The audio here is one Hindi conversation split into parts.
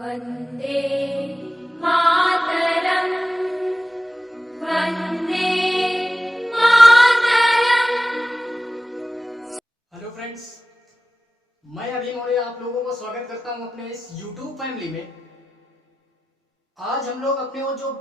वन्दे मातरम् वन्दे मातरम्। हेलो फ्रेंड्स, मैं अभी मौर्य आप लोगों को स्वागत करता हूं अपने इस YouTube फैमिली में। आज हम लोग अपने वो जो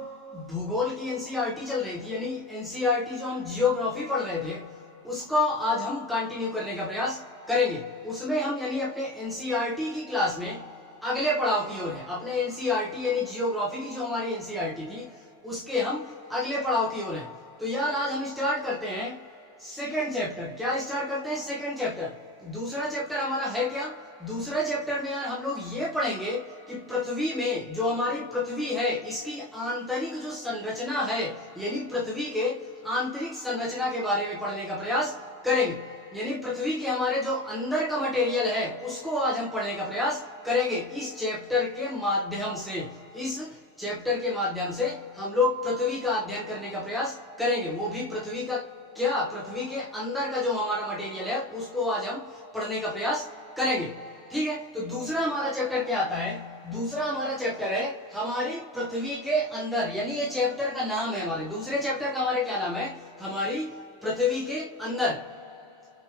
भूगोल की एनसीईआरटी चल रही थी, यानी एनसीईआरटी जो हम जियोग्राफी पढ़ रहे थे, उसको आज हम कंटिन्यू करने का प्रयास करेंगे। उसमें हम यानी अपने एनसीईआरटी की क्लास में अगले पड़ाव की ओर है। अपने एनसीईआरटी यानी जियोग्राफी की जो हमारी एनसीईआरटी थी, उसके हम अगले पड़ाव की ओर है। तो यार आज हम स्टार्ट करते हैं सेकेंड चैप्टर। क्या स्टार्ट करते हैं? Second chapter. दूसरा चैप्टर हमारा है क्या? दूसरा चैप्टर में यार हम लोग ये पढ़ेंगे कि पृथ्वी में जो हमारी पृथ्वी है, इसकी आंतरिक जो संरचना है, यानी पृथ्वी के आंतरिक संरचना के बारे में पढ़ने का प्रयास करेंगे। यानी पृथ्वी के हमारे जो अंदर का मटेरियल है, उसको आज हम पढ़ने का प्रयास करेंगे इस चैप्टर के माध्यम से। इस चैप्टर के माध्यम से हम लोग पृथ्वी का अध्ययन करने का प्रयास करेंगे। वो भी पृथ्वी का क्या, पृथ्वी के अंदर का जो हमारा मटेरियल है, उसको आज हम पढ़ने का प्रयास करेंगे। ठीक है, तो दूसरा हमारा चैप्टर क्या आता है? दूसरा हमारा चैप्टर है हमारी पृथ्वी के अंदर, यानी ये चैप्टर का नाम है हमारे दूसरे चैप्टर का। हमारे क्या नाम है? हमारी पृथ्वी के अंदर।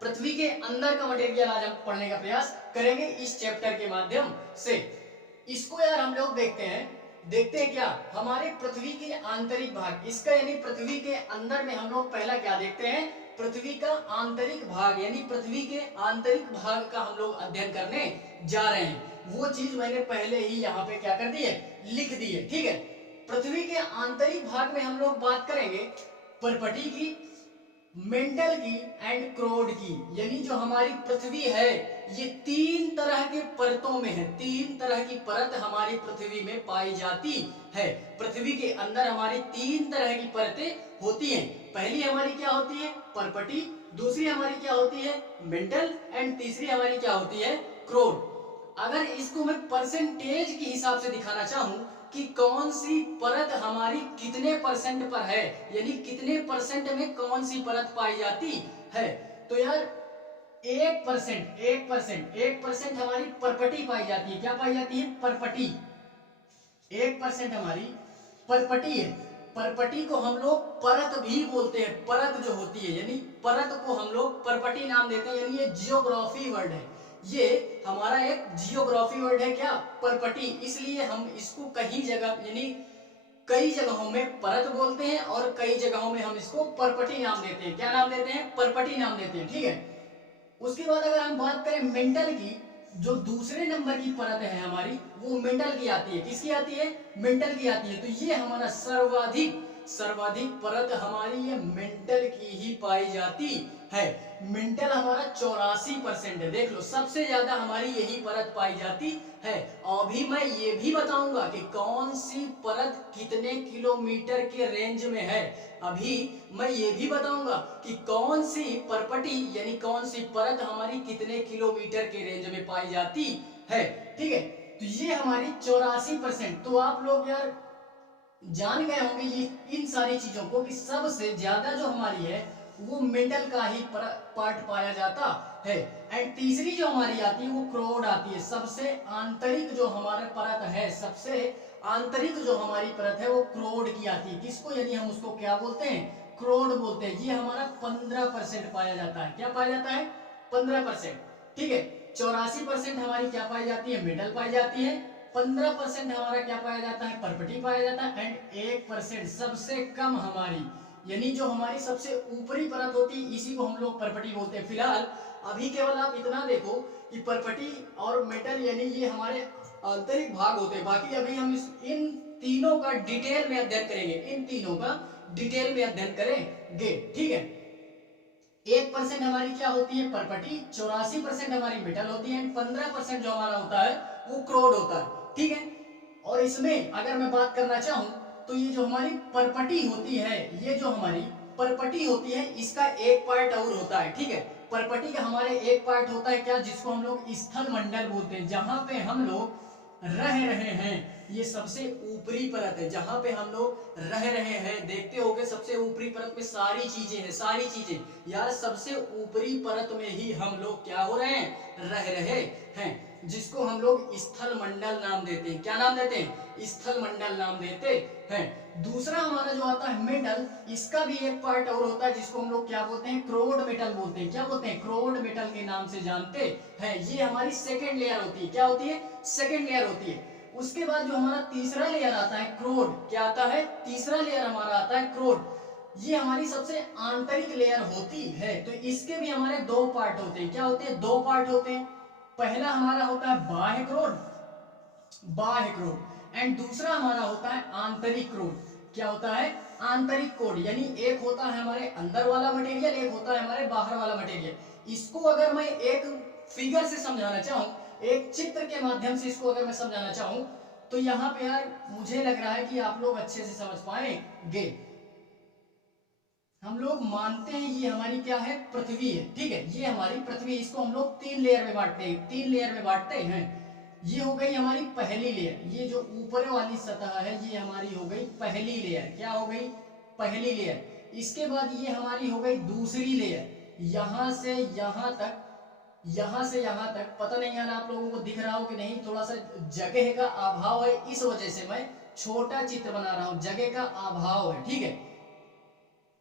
पृथ्वी के अंदर का मटेरियल आज हम पढ़ने का प्रयास करेंगे इस चैप्टर के माध्यम से। इसको यार हम लोग देखते हैं क्या, हमारे पृथ्वी के आंतरिक भाग, इसका यानी पृथ्वी के अंदर में हम लोग पहला क्या देखते हैं? पृथ्वी का आंतरिक भाग, यानी पृथ्वी के आंतरिक भाग का हम लोग अध्ययन करने जा रहे हैं। वो चीज मैंने पहले ही यहाँ पे क्या कर दी है, लिख दी है। ठीक है, पृथ्वी के आंतरिक भाग में हम लोग बात करेंगे परपटी की, मेंटल की एंड क्रोड की। यानी जो हमारी पृथ्वी है, ये तीन तरह के परतों में है। तीन तरह की परत हमारी पृथ्वी में पाई जाती है। पृथ्वी के अंदर हमारी तीन तरह की परतें होती हैं। पहली हमारी क्या होती है? परपटी। दूसरी हमारी क्या होती है? मेंटल। एंड तीसरी हमारी क्या होती है? क्रोड। अगर इसको मैं परसेंटेज के हिसाब से दिखाना चाहूं कि कौन सी परत हमारी कितने परसेंट पर है, यानी कितने परसेंट में कौन सी परत पाई जाती है, तो यार 1% हमारी परपटी पाई जाती है। क्या पाई जाती है? परपटी। 1% हमारी परपटी है। परपटी को हम लोग परत भी बोलते हैं। परत जो होती है, यानी परत को हम लोग परपटी नाम देते हैं। यानी ये जियोग्राफी वर्ड है, ये हमारा एक जियोग्राफी वर्ड है। क्या? परपटी। इसलिए हम इसको कई जगह यानी कई जगहों में परत बोलते हैं और कई जगहों में हम इसको परपटी नाम देते हैं। क्या नाम देते हैं? परपटी नाम देते हैं। ठीक है, उसके बाद अगर हम बात करें मेंटल की, जो दूसरे नंबर की परत है हमारी, वो मेंटल की आती है। किसकी आती है? मेंटल की आती है। तो ये हमारा सर्वाधिक परत हमारी ये मेंटल की ही पाई जाती है। मेंटल हमारा 84% है। देख लो, सबसे ज्यादा हमारी यही परत पाई जाती है। अभी मैं ये भी बताऊंगा कि कौन सी परत कितने किलोमीटर के रेंज में है। अभी मैं ये भी बताऊंगा कि कौन सी परपटी यानी कौन सी परत हमारी कितने किलोमीटर के रेंज में पाई जाती है। ठीक है, तो ये हमारी 84%। तो आप लोग यार जान गए होंगे ये इन सारी चीजों को कि सबसे ज्यादा जो हमारी है वो मेंटल का ही पार्ट पाया जाता है। एंड तीसरी जो हमारी आती है वो क्रोड आती है। सबसे आंतरिक जो हमारा परत है, सबसे आंतरिक जो हमारी परत है वो क्रोड की आती है। किसको? यानी हम उसको क्या बोलते हैं? क्रोड बोलते हैं। ये हमारा 15% पाया जाता है। क्या पाया जाता है? 15%। ठीक है, 84% हमारी क्या पाई जाती है? मेटल पाई जाती है। 15% हमारा क्या पाया जाता है? परपटी पाया जाता है। एंड 1% सबसे कम हमारी, यानी जो हमारी सबसे ऊपरी परत होती है, इसी को हम लोग परपटी बोलते हैं। फिलहाल अभी केवल आप इतना देखो कि परपटी और मेटल यानी ये हमारे आंतरिक भाग होते हैं। बाकी अभी हम इन तीनों का डिटेल में अध्ययन करेंगे। इन तीनों का डिटेल में अध्ययन करेंगे। ठीक है, 1% हमारी क्या होती है? परपटी। 84% हमारी मेटल होती है। 15% जो हमारा होता है वो क्रोड होता है। ठीक है, और इसमें अगर मैं बात करना चाहूं तो ये जो हमारी परपटी होती है, ये जो हमारी परपटी होती है, इसका एक पार्ट और होता है। ठीक है, परपटी का हमारे एक पार्ट होता है क्या, जिसको हम लोग स्थल मंडल बोलते हैं, जहां पे हम लोग रह रहे हैं। ये सबसे ऊपरी परत है जहां पे हम लोग रह रहे हैं। देखते होगे सबसे ऊपरी परत में सारी चीजें हैं, सारी चीजें यार सबसे ऊपरी परत में ही हम लोग क्या हो रहे हैं? रह रहे हैं। जिसको हम लोग स्थल मंडल नाम देते हैं। क्या नाम देते हैं? स्थल मंडल नाम देते हैं। दूसरा हमारा जो आता है मेटल, इसका भी एक पार्ट और होता है जिसको हम लोग क्या बोलते हैं? क्रोड मेटल बोलते हैं। क्या बोलते हैं? क्रोड मेटल के नाम से जानते हैं। ये हमारी सेकेंड लेयर होती है। क्या होती है? सेकेंड लेयर होती है। उसके बाद जो हमारा तीसरा लेयर आता है क्रोड, क्या आता है? तीसरा लेयर हमारा आता है क्रोड। ये हमारी सबसे आंतरिक लेयर होती है। तो इसके भी हमारे दो पार्ट होते हैं। क्या होते हैं? दो पार्ट होते हैं। पहला हमारा होता है बाह्य क्रोड, बाह्य क्रोड, एंड दूसरा हमारा होता है आंतरिक क्रोड। क्या होता है? आंतरिक कोड। यानी एक होता है हमारे अंदर वाला मटेरियल, एक होता है हमारे बाहर वाला मटेरियल। इसको अगर मैं एक फिगर से समझाना चाहूं, एक चित्र के माध्यम से इसको अगर मैं समझाना चाहूं, तो यहाँ पे यार मुझे लग रहा है कि आप लोग अच्छे से समझ पाएंगे। हम लोग मानते हैं ये हमारी क्या है? पृथ्वी है। ठीक है, ये हमारी पृथ्वी। इसको हम लोग तीन लेयर में बांटते हैं, तीन लेयर में बांटते हैं। ये हो गई हमारी पहली लेयर। ये जो ऊपर वाली सतह है ये हमारी हो गई पहली लेयर। क्या हो गई? पहली लेयर। इसके बाद ये हमारी हो गई दूसरी लेयर। यहां से यहां तक, यहां से यहां तक, पता नहीं यार आप लोगों को दिख रहा हो कि नहीं, थोड़ा सा जगह का अभाव है, इस वजह से मैं छोटा चित्र बना रहा हूं, जगह का अभाव है। ठीक है,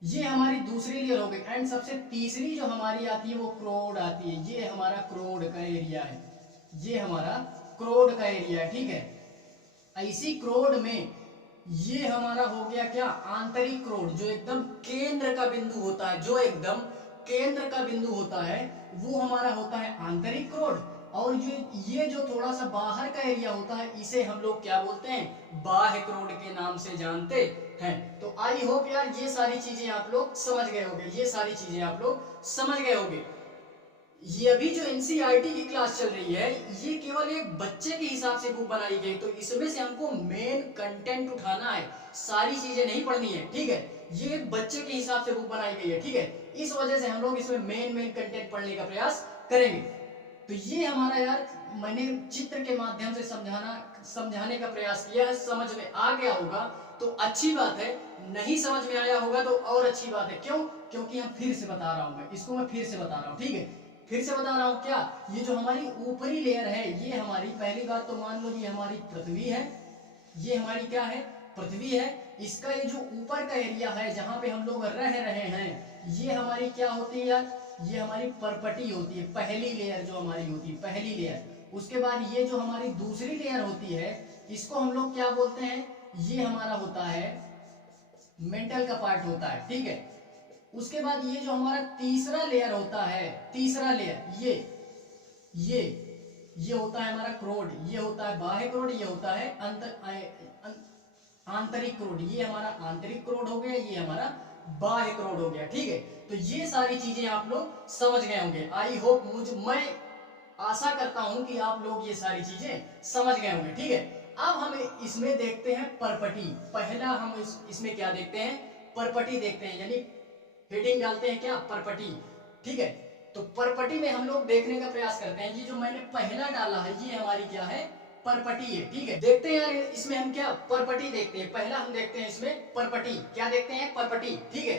ये हमारी दूसरी लेयर हो गई। एंड सबसे तीसरी जो हमारी आती है वो क्रोड आती है। ये हमारा क्रोड का एरिया है, ये हमारा क्रोड का एरिया है। ठीक है, ऐसी क्रोड में ये हमारा हो गया क्या? आंतरिक क्रोड। जो एकदम केंद्र का बिंदु होता है, जो एकदम केंद्र का बिंदु होता है वो हमारा होता है आंतरिक क्रोड। और जो ये जो थोड़ा सा बाहर का एरिया होता है इसे हम लोग क्या बोलते हैं? बाह्य क्रोड के नाम से जानते हैं। तो आई होप यार ये सारी चीजें आप लोग समझ गए होंगे, ये सारी चीजें आप लोग समझ गए होंगे। ये अभी जो एनसीईआरटी की क्लास चल रही है ये केवल एक बच्चे के हिसाब से बुक बनाई गई, तो इसमें से हमको मेन कंटेंट उठाना है, सारी चीजें नहीं पढ़नी है। ठीक है, ये एक बच्चे के हिसाब से बुक बनाई गई है। ठीक है, इस वजह से हम लोग इसमें मेन कंटेंट पढ़ने का प्रयास करेंगे। तो ये हमारा यार मैंने चित्र के माध्यम से समझाने का प्रयास किया है। समझ में आ गया होगा तो अच्छी बात है, नहीं समझ में आया होगा तो और अच्छी बात है। क्यों? क्योंकि हम फिर से बता रहा हूं, मैं इसको फिर से बता रहा हूं। ठीक है, फिर से बता रहा हूं। क्या? ये जो हमारी ऊपरी लेयर है ये हमारी, पहली बात तो मान लो ये हमारी पृथ्वी है। ये हमारी क्या है? पृथ्वी है। इसका ये जो ऊपर का एरिया है जहां पे हम लोग रह रहे हैं ये हमारी क्या होती है यार? ये हमारी परपटी होती है, पहली लेयर जो हमारी होती है, पहली लेयर। उसके बाद ये जो हमारी दूसरी लेयर होती है इसको हम लोग क्या बोलते हैं? ये हमारा होता है मेंटल का पार्ट होता है। ठीक है, उसके बाद ये जो हमारा तीसरा लेयर होता है, तीसरा लेयर ये होता है हमारा क्रोड। ये होता है बाह्य क्रोड, ये होता है आंतरिक क्रोड। ये हमारा आंतरिक क्रोड हो गया, ये हमारा बाह्य क्रोड हो गया। ठीक है, तो ये सारी चीजें आप लोग समझ गए होंगे। आई होप, मैं आशा करता हूं कि आप लोग ये सारी चीजें समझ गए होंगे। ठीक है, अब हम इसमें देखते हैं परपटी। पहला हम इसमें क्या देखते हैं? परपटी देखते हैं, यानी हेडिंग डालते हैं क्या? परपटी। ठीक है, तो परपटी में हम लोग देखने का प्रयास करते हैं। ये जो मैंने पहला डाला है ये हमारी क्या है? परपटी है। ठीक है, देखते हैं यार इसमें हम क्या परपटी देखते हैं। पहला हम देखते हैं इसमें परपटी। क्या देखते हैं? परपटी। ठीक है,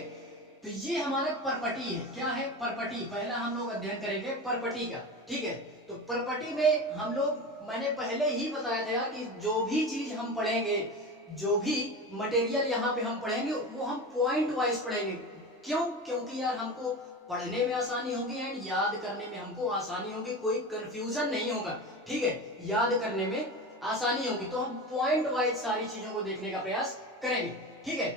तो ये हमारा परपटी है। क्या है? परपटी। पहला हम लोग अध्ययन करेंगे परपटी का। ठीक है, तो परपटी में हम लोग, मैंने पहले ही बताया था कि जो भी चीज हम पढ़ेंगे, जो भी मटेरियल यहाँ पे हम पढ़ेंगे वो हम पॉइंट वाइज पढ़ेंगे। क्यों? क्योंकि यार हमको पढ़ने में आसानी होगी एंड याद करने में हमको आसानी होगी, कोई कंफ्यूजन नहीं होगा। ठीक है, याद करने में आसानी होगी, तो हम पॉइंट वाइज सारी चीजों को देखने का प्रयास करेंगे। ठीक है,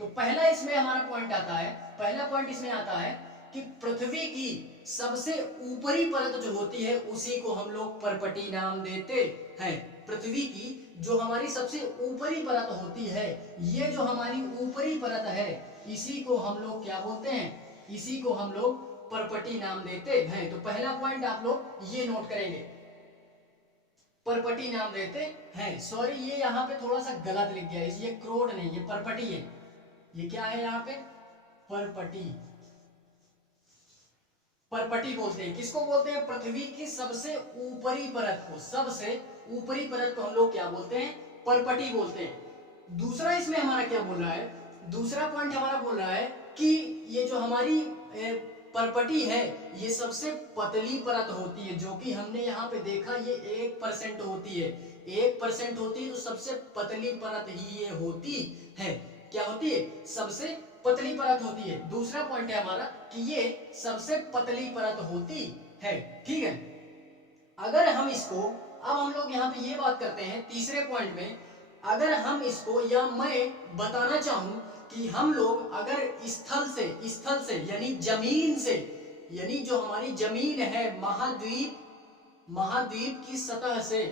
तो पहला इसमें हमारा पॉइंट आता है, पहला पॉइंट इसमें आता है कि पृथ्वी की सबसे ऊपरी परत जो होती है उसी को हम लोग परपटी नाम देते हैं। पृथ्वी की जो हमारी सबसे ऊपरी परत होती है, ये जो हमारी ऊपरी परत है इसी को हम लोग क्या बोलते हैं? इसी को हम लोग परपटी नाम देते हैं। तो पहला पॉइंट आप लोग ये नोट करेंगे, परपटी नाम देते हैं। सॉरी, ये यहाँ पे थोड़ा सा गलत लिख गया, ये क्रोड नहीं, ये परपटी है। ये क्या है यहाँ पे? परपटी। परपटी बोलते हैं, किसको बोलते हैं? पृथ्वी की सबसे ऊपरी परत को, सबसे ऊपरी परत को हम लोग क्या बोलते हैं? परपटी बोलते हैं। दूसरा इसमें हमारा क्या बोल रहा है? दूसरा पॉइंट हमारा बोल रहा है कि ये जो हमारी परपटी है ये सबसे पतली परत होती है, जो कि हमने यहाँ पे देखा ये 1% होती है, 1% होती है, तो सबसे पतली परत ही ये होती है। क्या होती है? सबसे पतली परत होती है। दूसरा पॉइंट है हमारा कि ये सबसे पतली परत होती है। ठीक है, अगर हम इसको, अब हम लोग यहाँ पे ये बात करते हैं तीसरे पॉइंट में, अगर हम इसको, या मैं बताना चाहूं कि हम लोग अगर स्थल से यानी जमीन से, यानी जो हमारी जमीन है महाद्वीप की सतह से,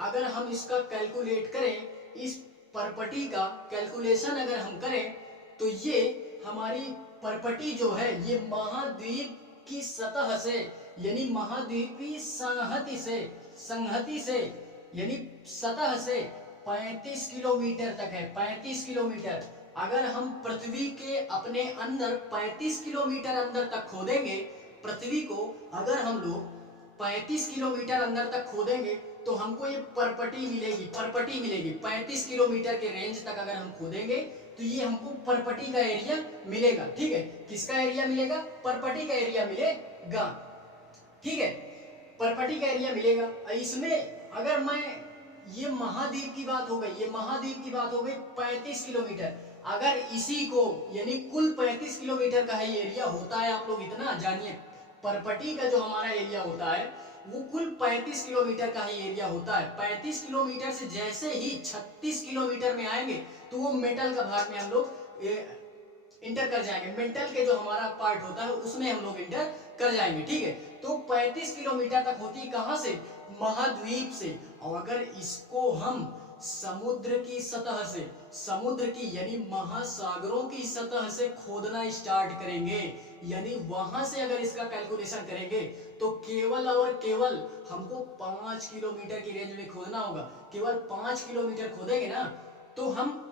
अगर हम इसका कैलकुलेट करें, इस परपटी का कैलकुलेशन अगर हम करें, तो ये हमारी परपटी जो है ये महाद्वीप की सतह से, यानी महाद्वीपीय संहति से यानी सतह से 35 किलोमीटर तक है। 35 किलोमीटर। अगर हम पृथ्वी के अपने अंदर 35 किलोमीटर अंदर तक खोदेंगे, पृथ्वी को अगर हम लोग 35 किलोमीटर अंदर तक खोदेंगे तो हमको ये परपटी मिलेगी। 35 किलोमीटर के रेंज तक अगर हम खोदेंगे तो ये हमको परपटी का एरिया मिलेगा। ठीक है, किसका एरिया मिलेगा? परपटी का एरिया मिलेगा। ठीक है, परपटी का एरिया मिलेगा। इसमें अगर मैं, ये महाद्वीप की बात हो गई 35 किलोमीटर, अगर इसी को यानी कुल 35 किलोमीटर का ही एरिया होता है, आप लोग इतना जानिए, परपटी का जो हमारा एरिया होता है वो कुल 35 किलोमीटर का ही एरिया होता है। 35 किलोमीटर से जैसे ही 36 किलोमीटर में आएंगे तो वो मेटल का भाग में हम लोग इंटर कर जाएंगे, मेंटल के जो हमारा पार्ट होता है उसमें हम लोग इंटर कर जाएंगे। ठीक है, तो 35 किलोमीटर तक होती है, कहां से? महाद्वीप से। और अगर इसको हम समुद्र की सतह से, समुद्र की यानी महासागरों की सतह से खोदना स्टार्ट करेंगे, यानी वहां से अगर इसका कैलकुलेशन करेंगे तो केवल और केवल हमको 5 किलोमीटर की रेंज में खोदना होगा। केवल 5 किलोमीटर खोदेंगे ना तो हम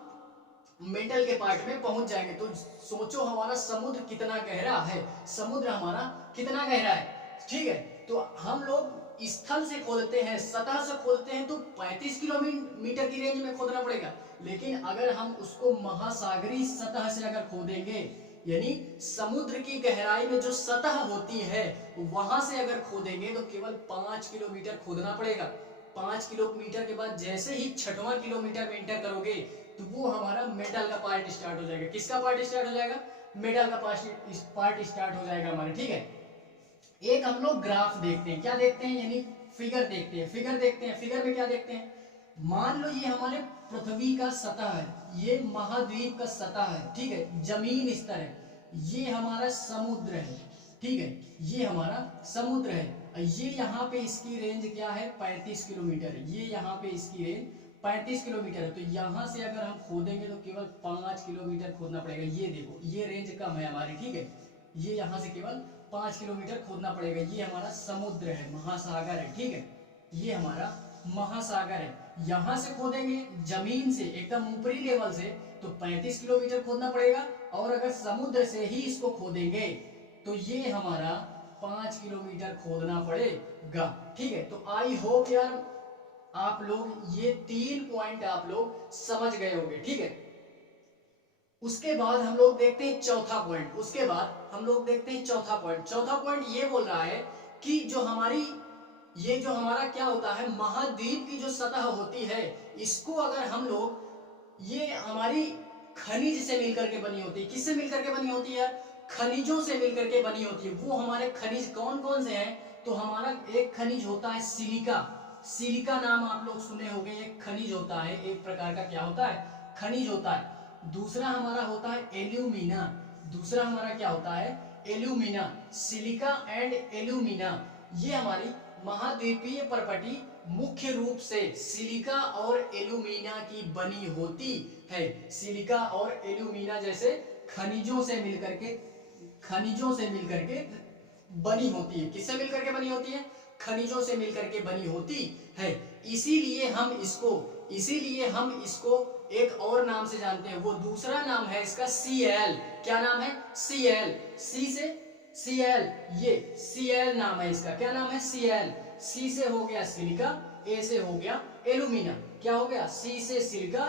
मेटल के पार्ट में पहुंच जाएंगे। तो सोचो हमारा समुद्र कितना गहरा है, समुद्र हमारा कितना गहरा है। ठीक है, तो हम लोग स्थल से खोदते हैं, सतह से खोदते हैं तो 35 किलोमीटर की रेंज में खोदना पड़ेगा, लेकिन अगर हम उसको महासागरीय सतह से अगर खोदेंगे, यानी समुद्र की गहराई में जो सतह होती है वहां से अगर खोदेंगे तो केवल 5 किलोमीटर खोदना पड़ेगा। 5 किलोमीटर के बाद जैसे ही 6वां किलोमीटर में एंटर करोगे तो वो हमारा मेटल का पार्ट स्टार्ट हो जाएगा। किसका पार्ट स्टार्ट हो जाएगा? मेटल का पार्ट स्टार्ट हो जाएगा हमारे। ठीक है, एक हम लोग ग्राफ देखते हैं, क्या देखते हैं, यानी फिगर देखते हैं। फिगर में क्या देखते हैं? मान लो ये हमारे पृथ्वी का सतह है, ये महाद्वीप का सतह है। ठीक है, जमीन स्तर है, ये हमारा समुद्र है। ठीक है, ये हमारा समुद्र है। ये यहाँ पे इसकी रेंज क्या है? 35 किलोमीटर है। ये यहाँ पे इसकी रेंज 35 किलोमीटर है। तो यहाँ से अगर हम खोदेंगे तो केवल 5 किलोमीटर खोदना पड़ेगा। ये देखो, ये रेंज कम है हमारी। ठीक है, ये यहाँ से केवल 5 किलोमीटर खोदना पड़ेगा। ये हमारा समुद्र है, महासागर है। ठीक है, ये हमारा महासागर है। यहाँ से खोदेंगे जमीन से एकदम ऊपरी लेवल से तो 35 किलोमीटर खोदना पड़ेगा, और अगर समुद्र से ही इसको खोदेंगे तो ये हमारा 5 किलोमीटर खोदना पड़ेगा। ठीक है, तो आई होप यार आप लोग ये 3 पॉइंट आप लोग समझ गए होंगे। ठीक है, उसके बाद हम लोग देखते हैं चौथा पॉइंट। चौथा पॉइंट ये बोल रहा है कि जो हमारा क्या होता है, महाद्वीप की जो सतह होती है, इसको अगर हम लोग, ये हमारी खनिज से मिलकर के बनी होती है। किससे मिलकर के बनी होती है? खनिजों से मिलकर के बनी होती है। वो हमारे खनिज कौन कौन से हैं? तो हमारा एक खनिज होता है सिलिका नाम आप लोग सुने होंगे। एक खनिज होता है, एक प्रकार का क्या होता है? खनिज होता है। दूसरा हमारा होता है एल्यूमिना। सिलिका एंड एल्यूमिना, ये हमारी महाद्वीपीय परपटी मुख्य रूप से सिलिका और एल्यूमिना की बनी होती है। सिलिका और एल्यूमिना जैसे खनिजों से मिलकर के बनी होती है। किससे मिलकर के बनी होती है? खनिजों से मिलकर के बनी होती है। इसीलिए हम इसको एक और नाम से जानते हैं। वो दूसरा नाम है इसका Cl। क्या नाम है? Cl। सी से Cl, ये Cl नाम है इसका। क्या नाम है? Cl। C से हो गया सिलिका, A से हो गया एल्यूमिना। क्या हो गया, सी से सिलिका,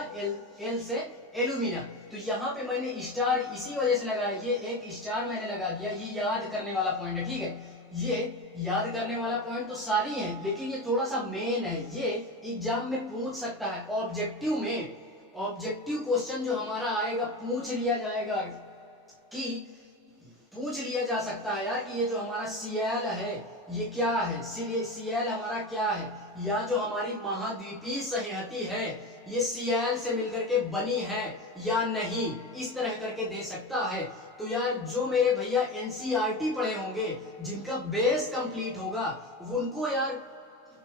एल से एल्यूमिना। तो यहाँ पे मैंने स्टार इसी वजह से लगाया, ये एक स्टार मैंने लगा दिया, ये याद करने वाला पॉइंट है, ठीक है। ये याद करने वाला पॉइंट तो सारी है, लेकिन ये थोड़ा सा मेन है, ये एग्जाम में पूछ सकता है। ऑब्जेक्टिव में ऑब्जेक्टिव क्वेश्चन जो हमारा आएगा, पूछ लिया जाएगा कि पूछ लिया जा सकता है यार कि ये जो हमारा Cl है ये क्या है, Cl हमारा क्या है, या जो हमारी महाद्वीपीय संहति है ये Cl से मिलकर के बनी है या नहीं, इस तरह करके दे सकता है। तो यार जो मेरे भैया NCERT पढ़े होंगे, जिनका बेस कंप्लीट होगा, उनको यार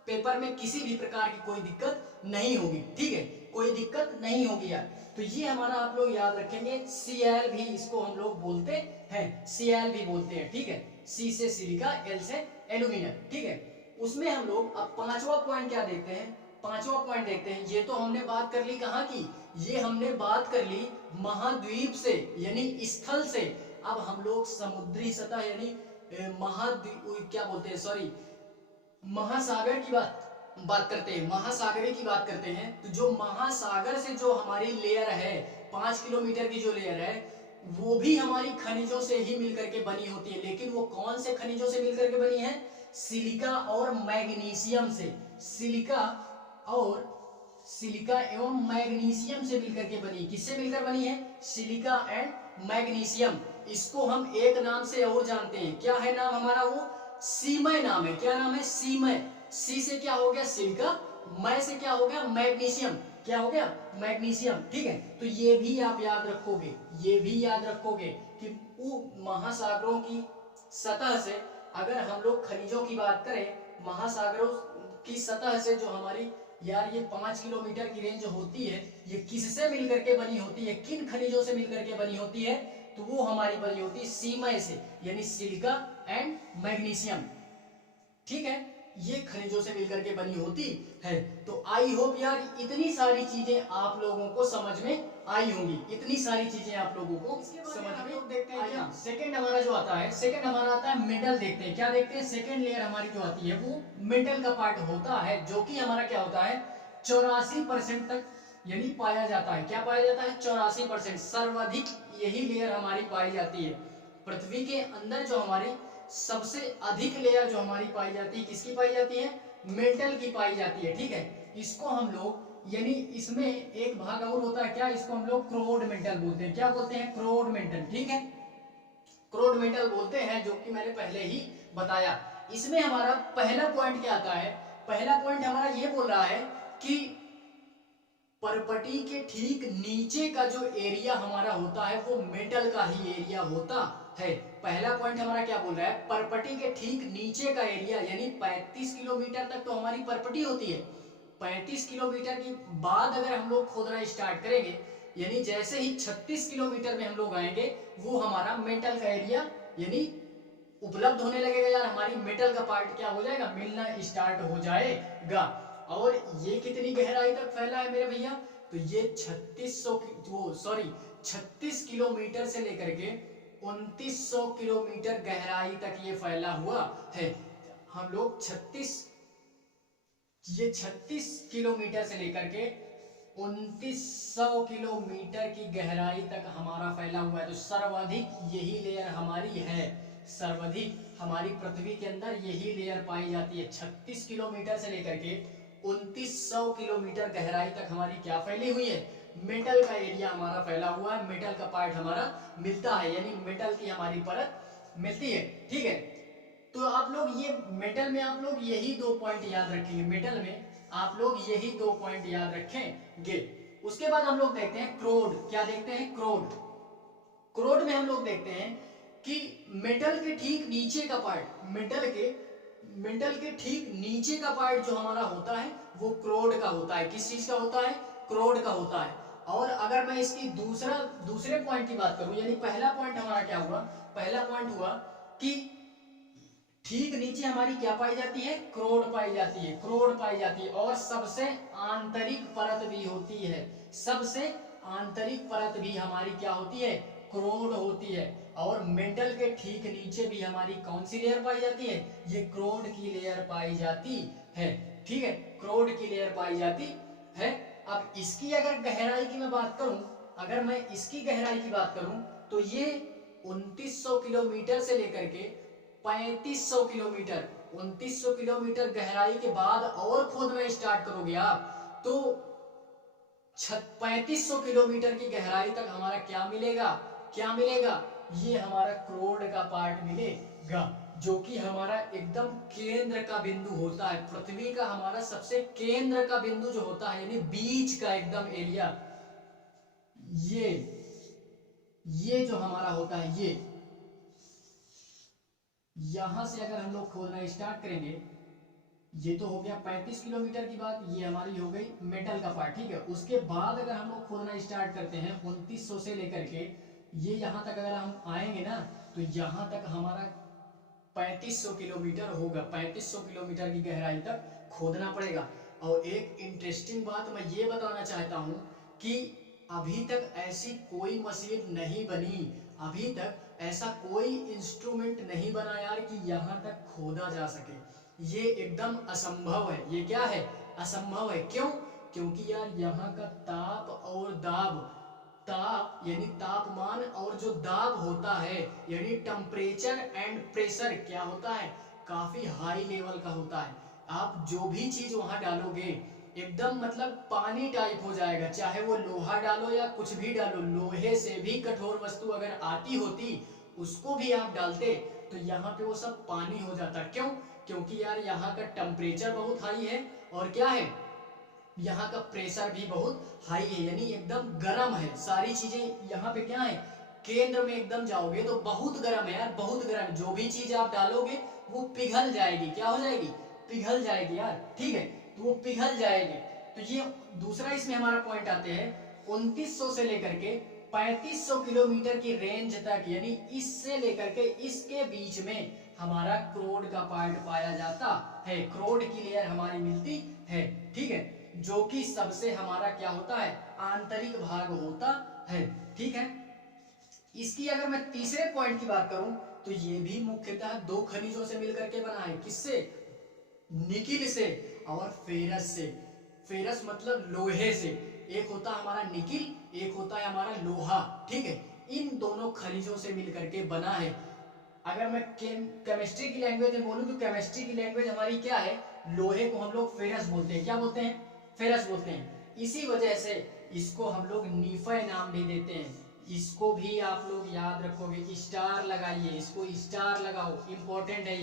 पेपर में किसी भी प्रकार की कोई दिक्कत नहीं होगी, ठीक है, कोई दिक्कत नहीं होगी यार। तो ये हमारा आप लोग याद रखेंगे, Cl भी इसको हम लोग बोलते हैं, Cl भी बोलते हैं, ठीक है। C से सिलिका, L से एल्यूमिनियम, ठीक है। उसमें हम लोग अब पांचवा पॉइंट क्या देखते हैं, पांचवा पॉइंट देखते हैं। ये तो हमने बात कर ली कहाँ की, ये हमने बात कर ली महाद्वीप से यानी स्थल से। अब हम लोग समुद्री सतह यानी महाद्वीप क्या बोलते हैं, सॉरी, महासागर की बात करते हैं, महासागरी की बात करते हैं। तो जो महासागर से जो हमारी लेयर है, 5 किलोमीटर की जो लेयर है, वो भी हमारी खनिजों से ही मिलकर के बनी होती है। लेकिन वो कौन से खनिजों से मिलकर के बनी है, सिलिका और मैग्नीशियम से, सिलिका एवं मैग्नीशियम से मिलकर के बनी। किससे मिलकर बनी है, सिलिका एंड मैग्नीशियम। इसको हम एक नाम से और जानते हैं, क्या है नाम हमारा, वो सीमय नाम है। क्या नाम है, सीमय। सी से क्या हो गया, सिलिका, मै से क्या हो गया, मैग्नीशियम, क्या हो गया, मैग्नीशियम, ठीक है। तो ये भी आप याद रखोगे, ये भी याद रखोगे कि वो महासागरों की सतह से अगर हम लोग खनिजों की बात करें, महासागरों की सतह से जो हमारी यार ये 5 किलोमीटर की रेंज होती है, ये किससे मिलकर के बनी होती है, किन खनिजों से मिलकर के बनी होती है, तो वो हमारी बनी होती है सीमय से, यानी सिलिका एंड मैग्नीशियम, ठीक है। ये खनिजों से मिलकर के बनी होती है। तो आई होप यार इतनी सारी चीजें आप लोगों को समझ में आई होंगी, इतनी सारी चीजें आप लोगों को समझ में देखते हैं। क्या सेकंड हमारा जो आता है, सेकंड हमारा आता है मेटल। देखते हैं क्या देखते हैं, सेकंड लेयर हमारी जो आती है वो मेटल का पार्ट होता है, जो कि हमारा क्या होता है 84% तक यानी पाया जाता है। क्या पाया जाता है, 84%, सर्वाधिक यही लेयर हमारी पाई जाती है। पृथ्वी के अंदर जो हमारी सबसे अधिक लेयर जो हमारी पाई जाती है, किसकी पाई जाती है, मेटल की पाई जाती है, ठीक है। इसको हम लोग यानी इसमें एक भाग और होता है, क्या, इसको हम लोग क्रोड मेटल बोलते हैं। क्या बोलते हैं, क्रोड मेटल, ठीक है, क्रोड मेटल बोलते हैं, जो कि मैंने पहले ही बताया। इसमें हमारा पहला पॉइंट क्या आता है, पहला पॉइंट हमारा ये बोल रहा है कि परपटी के ठीक नीचे का जो एरिया हमारा होता है वो मेटल का ही एरिया होता है। पहला पॉइंट हमारा क्या बोल रहा है, परपटी के ठीक नीचे का एरिया यानी 35 किलोमीटर तक तो हमारी परपटी होती है। 35 किलोमीटर के बाद अगर हम लोग खोदना स्टार्ट करेंगे, यानी जैसे ही 36 किलोमीटर में हम लोग आएंगे, वो हमारा मेटल का एरिया यानी उपलब्ध होने लगेगा यार, हमारी मेटल का पार्ट क्या हो जाएगा, मिलना स्टार्ट हो जाएगा। और ये कितनी गहराई तक फैला है मेरे भैया, तो ये 36 किलोमीटर से लेकर के 2900 किलोमीटर गहराई तक ये फैला हुआ है। हम लोग 36 किलोमीटर से लेकर के 2900 किलोमीटर की गहराई तक हमारा फैला हुआ है। तो सर्वाधिक यही लेयर हमारी है, सर्वाधिक हमारी पृथ्वी के अंदर यही लेयर पाई जाती है। 36 किलोमीटर से लेकर के 2900 किलोमीटर गहराई तक हमारी क्या फैली हुई है, मेटल का एरिया हमारा फैला हुआ है, मेटल का पार्ट हमारा मिलता है, यानी मेटल की हमारी परत मिलती है, ठीक है। तो आप लोग ये मेटल में आप लोग यही 2 पॉइंट याद रखेंगे, मेटल में आप लोग यही 2 पॉइंट याद रखेंगे। उसके बाद हम लोग देखते हैं क्रोड। क्या देखते हैं, क्रोड। क्रोड में हम लोग देखते हैं कि मेटल के ठीक नीचे का पार्ट, मेटल के ठीक नीचे का पार्ट जो हमारा होता है वो क्रोड का होता है। किस चीज का होता है, क्रोड का होता है। और अगर मैं इसकी दूसरे पॉइंट की बात करूं, यानी पहला पॉइंट हमारा क्या हुआ, पहला पॉइंट हुआ कि ठीक नीचे हमारी क्या पाई जाती है, क्रोड पाई जाती है, क्रोड पाई जाती है। और सबसे आंतरिक परत भी होती है, सबसे आंतरिक परत भी हमारी क्या होती है, क्रोड होती है। और मेटल के ठीक नीचे भी हमारी कौन सी लेयर पाई जाती है, ये क्रोड की लेयर पाई जाती है, ठीक है, क्रोड की लेयर पाई जाती है। अब इसकी अगर गहराई की मैं बात करूं, अगर मैं इसकी गहराई की बात करूं तो ये 2900 किलोमीटर से लेकर के 3500 किलोमीटर, 2900 किलोमीटर गहराई के बाद और खोदना स्टार्ट करोगे आप तो 3500 किलोमीटर की गहराई तक हमारा क्या मिलेगा, क्या मिलेगा, ये हमारा क्रोड का पार्ट मिलेगा, जो कि हमारा एकदम केंद्र का बिंदु होता है। पृथ्वी का हमारा सबसे केंद्र का बिंदु जो होता है, यानी बीच का एकदम एरिया, ये जो हमारा होता है, ये यहां से अगर हम लोग खोदना स्टार्ट करेंगे, ये तो हो गया 35 किलोमीटर की बात, ये हमारी हो गई मेटल का पार्ट, ठीक है। उसके बाद अगर हम लोग खोदना स्टार्ट करते हैं 2900 से लेकर के ये यहां तक अगर हम आएंगे ना, तो यहां तक हमारा 3500 किलोमीटर होगा, 3500 किलोमीटर की गहराई तक खोदना पड़ेगा। और एक इंटरेस्टिंग बात मैं ये बताना चाहता हूं कि अभी तक ऐसी कोई मशीन नहीं बनी, अभी तक ऐसा कोई इंस्ट्रूमेंट नहीं बना यार कि यहाँ तक खोदा जा सके। ये एकदम असंभव है। ये क्या है, असंभव है। क्यों? क्योंकि यार यहाँ का ताप और दाब, ताप यानी तापमान और जो दाब होता है यानी टेम्परेचर एंड प्रेशर क्या होता है, काफी हाई लेवल का होता है। आप जो भी चीज वहां डालोगे एकदम मतलब पानी टाइप हो जाएगा, चाहे वो लोहा डालो या कुछ भी डालो। लोहे से भी कठोर वस्तु अगर आती होती उसको भी आप डालते तो यहाँ पे वो सब पानी हो जाता। क्यों? क्योंकि यार यहाँ का टेम्परेचर बहुत हाई है और क्या है, यहाँ का प्रेशर भी बहुत हाई है, यानी एकदम गर्म है सारी चीजें। यहाँ पे क्या है, केंद्र में एकदम जाओगे तो बहुत गर्म है यार, बहुत गर्म। जो भी चीज आप डालोगे वो पिघल जाएगी। क्या हो जाएगी? पिघल जाएगी यार, ठीक है, तो वो पिघल जाएगी। तो ये दूसरा इसमें हमारा पॉइंट आते हैं 2900 से लेकर के 3500 किलोमीटर की रेंज तक, यानी इससे लेकर के इसके बीच में हमारा क्रोड का पार्ट पाया जाता है, क्रोड की लेयर हमारी मिलती है, ठीक है, जो कि सबसे हमारा क्या होता है, आंतरिक भाग होता है, ठीक है। इसकी अगर मैं तीसरे पॉइंट की बात करूं तो ये भी मुख्यतः दो खनिजों से मिलकर के बना है। किससे? निकिल से और फेरस से। फेरस मतलब लोहे से। एक होता है हमारा निकिल, एक होता है हमारा लोहा, ठीक है। इन दोनों खनिजों से मिलकर के बना है। अगर मैं केमिस्ट्री की लैंग्वेज में बोलूं तो केमिस्ट्री की लैंग्वेज हमारी क्या है, लोहे को हम लोग फेरस बोलते हैं। क्या बोलते हैं? फेरस बोलते हैं। इसी वजह से इसको हम लोग नीफय नाम भी देते हैं। इसको भी आप लोग याद रखोगे, स्टार लगाइए, इसको स्टार लगाओ, इंपॉर्टेंट है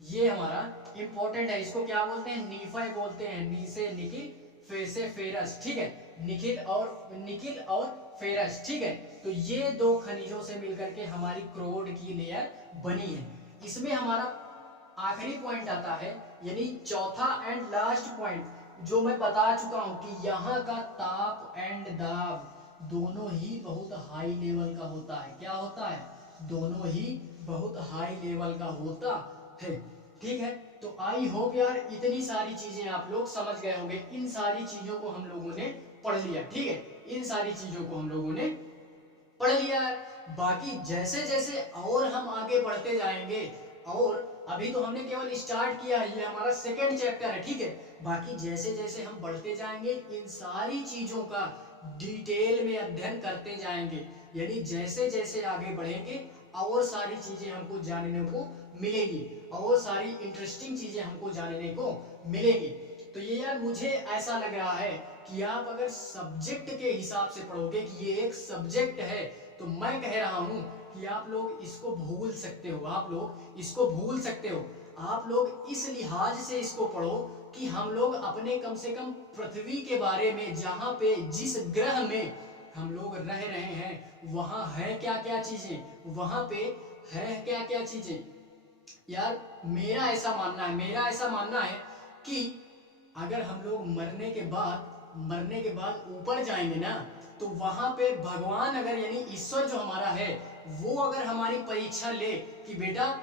ये हमारा इंपॉर्टेंट है। इसको क्या बोलते हैं? नीफय बोलते हैं। नी से निकिल, फे से फेरस, ठीक है, निकिल और फेरस, ठीक है। तो ये दो खनिजों से मिलकर के हमारी क्रोड की लेयर बनी है। इसमें हमारा आखिरी पॉइंट आता है, यानी चौथा एंड लास्ट पॉइंट, जो मैं बता चुका हूं कि यहाँ का ताप एंड दाब दोनों ही बहुत हाई लेवल का होता है। क्या होता है? दोनों ही बहुत हाई लेवल का होता है, ठीक है। तो आई होप यार इतनी सारी चीजें आप लोग समझ गए होंगे। इन सारी चीजों को हम लोगों ने पढ़ लिया, ठीक है, इन सारी चीजों को हम लोगों ने पढ़ लिया है। बाकी जैसे जैसे और हम आगे बढ़ते जाएंगे, और अभी तो हमने केवल स्टार्ट किया है, ये हमारा सेकेंड चैप्टर है, ठीक है। बाकी जैसे जैसे हम बढ़ते जाएंगे इन सारी चीजों का डिटेल में अध्ययन करते जाएंगे, यानी जैसे जैसे आगे बढ़ेंगे और सारी चीजें हमको जानने को मिलेगी, और सारी इंटरेस्टिंग चीजें हमको जानने को मिलेगी। तो ये यार मुझे ऐसा लग रहा है कि आप अगर सब्जेक्ट के हिसाब से पढ़ोगे कि ये एक सब्जेक्ट है, तो मैं कह रहा हूं कि आप लोग इसको भूल सकते हो, आप लोग इसको भूल सकते हो। आप लोग इस लिहाज से इसको पढ़ो कि हम लोग अपने कम से कम पृथ्वी के बारे में, जहां पे जिस ग्रह में हम लोग रह रहे हैं वहां है क्या क्या चीजें, वहां पे है क्या क्या चीजें। यार मेरा ऐसा मानना है कि अगर हम लोग मरने के बाद ऊपर जाएंगे ना, तो वहां पे भगवान अगर यानी ईश्वर जो हमारा है वो अगर हमारी परीक्षा ले कि बेटा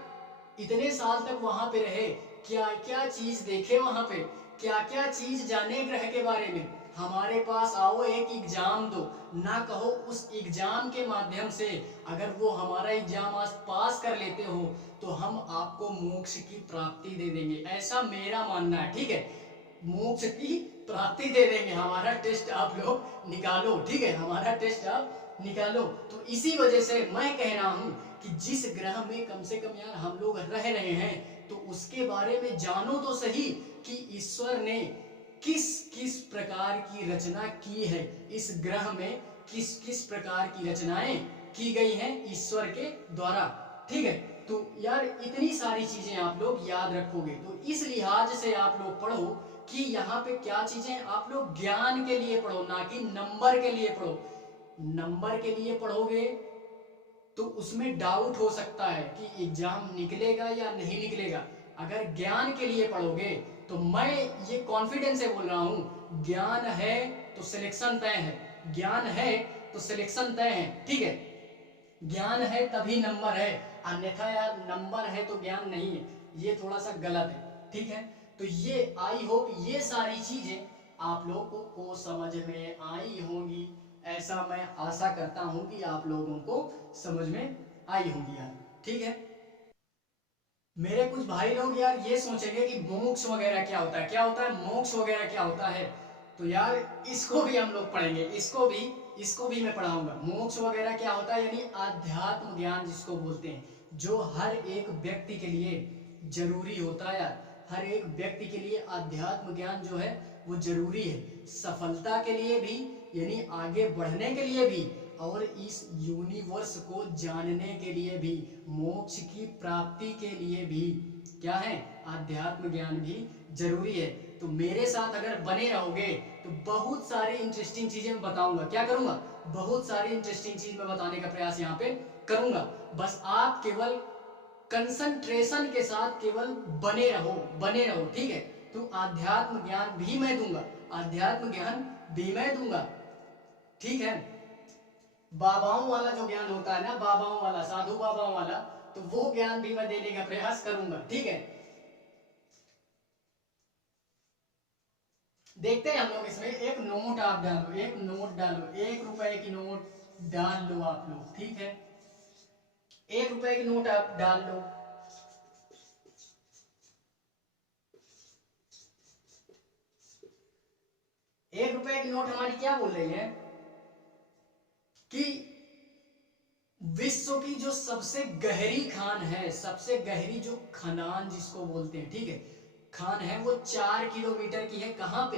इतने साल तक वहां पे रहे, क्या क्या चीज देखे, वहां पे क्या क्या चीज जाने ग्रह के बारे में, हमारे पास आओ एक एग्जाम दो ना, कहो उस एग्जाम के माध्यम से अगर वो हमारा एग्जाम आज पास कर लेते हो तो हम आपको मोक्ष की प्राप्ति दे देंगे। ऐसा मेरा मानना है, ठीक है। मोक्ष की प्राप्ति दे देंगे। हमारा टेस्ट आप लोग निकालो, ठीक है, हमारा टेस्ट आप निकालो। तो इसी वजह से मैं कह रहा हूं कि जिस ग्रह में कम से कम यार हम लोग रह रहे हैं तो उसके बारे में जानो तो सही कि ईश्वर ने किस किस प्रकार की रचना की है, इस ग्रह में किस किस प्रकार की रचनाएं की गई हैं ईश्वर के द्वारा, ठीक है। तो यार इतनी सारी चीजें आप लोग याद रखोगे, तो इस लिहाज से आप लोग पढ़ो कि यहाँ पे क्या चीजें आप लोग ज्ञान के लिए पढ़ो, ना कि नंबर के लिए पढ़ो। नंबर के लिए पढ़ोगे तो उसमें डाउट हो सकता है कि एग्जाम निकलेगा या नहीं निकलेगा। अगर ज्ञान के लिए पढ़ोगे तो मैं ये कॉन्फिडेंस से बोल रहा हूं, ज्ञान है तो सिलेक्शन तय है, ज्ञान है तो सिलेक्शन तय है, ठीक है। ज्ञान है तभी नंबर है, अन्यथा यार नंबर है तो ज्ञान नहीं है, ये थोड़ा सा गलत है, ठीक है। तो ये आई होप ये सारी चीजें आप लोगों को समझ में आई होंगी, ऐसा मैं आशा करता हूं कि आप लोगों को समझ में आई होंगी यार, ठीक है। मेरे कुछ भाई लोग यार ये सोचेंगे कि मोक्ष वगैरह क्या होता है, क्या होता है मोक्ष वगैरह क्या होता है। तो यार इसको भी हम लोग पढ़ेंगे, इसको भी मैं पढ़ाऊंगा। मोक्ष वगैरह क्या होता है, यानी आध्यात्म ज्ञान जिसको बोलते हैं, जो हर एक व्यक्ति के लिए जरूरी होता है यार। हर एक व्यक्ति के लिए आध्यात्म ज्ञान जो है वो जरूरी है, सफलता के लिए भी, यानी आगे बढ़ने के लिए भी, और इस यूनिवर्स को जानने के लिए भी, मोक्ष की प्राप्ति के लिए भी क्या है, आध्यात्म ज्ञान भी जरूरी है। तो मेरे साथ अगर बने रहोगे तो बहुत सारी इंटरेस्टिंग चीजें मैं बताऊंगा, क्या करूंगा, बहुत सारी इंटरेस्टिंग चीज मैं बताने का प्रयास यहाँ पे करूंगा। बस आप केवल कंसंट्रेशन के साथ केवल बने रहो, ठीक है। तो आध्यात्म ज्ञान भी मैं दूंगा, आध्यात्म ज्ञान भी मैं दूंगा, ठीक है। बाबाओं वाला जो ज्ञान होता है ना, बाबाओं वाला, साधु बाबाओं वाला, तो वो ज्ञान भी मैं देने का प्रयास करूंगा, ठीक है। देखते हैं हम लोग इसमें, एक नोट आप डालो, एक नोट डालो, 1 रुपए की नोट डाल लो आप लोग, ठीक है। 1 रुपए की नोट आप डाल लो। ₹1 की नोट हमारी क्या बोल रही है कि विश्व की जो सबसे गहरी खान है, सबसे गहरी जो खदान जिसको बोलते हैं, ठीक है, खान है, वो 4 किलोमीटर की है। कहां पे,